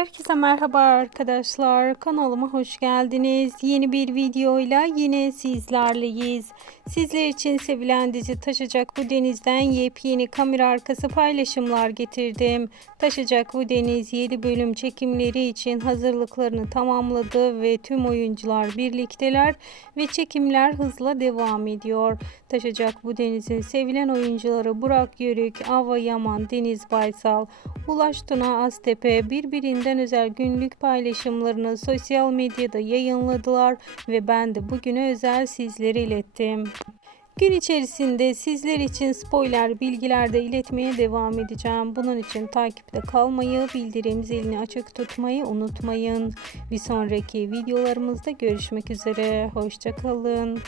Herkese merhaba arkadaşlar. Kanalıma hoş geldiniz. Yeni bir videoyla yine sizlerleyiz. Sizler için sevilen dizi Taşacak Bu Deniz'den yepyeni kamera arkası paylaşımlar getirdim. Taşacak Bu Deniz 7 bölüm çekimleri için hazırlıklarını tamamladı ve tüm oyuncular birlikteler ve çekimler hızla devam ediyor. Taşacak Bu Deniz'in sevilen oyuncuları Burak Yörük, Ava Yaman, Deniz Baysal, Ulaş Tuna Aztepe birbirinden özel günlük paylaşımlarını sosyal medyada yayınladılar ve ben de bugüne özel sizlere ilettim. Gün içerisinde sizler için spoiler bilgiler de iletmeye devam edeceğim. Bunun için takipte kalmayı, bildirim zilini açık tutmayı unutmayın. Bir sonraki videolarımızda görüşmek üzere. Hoşça kalın.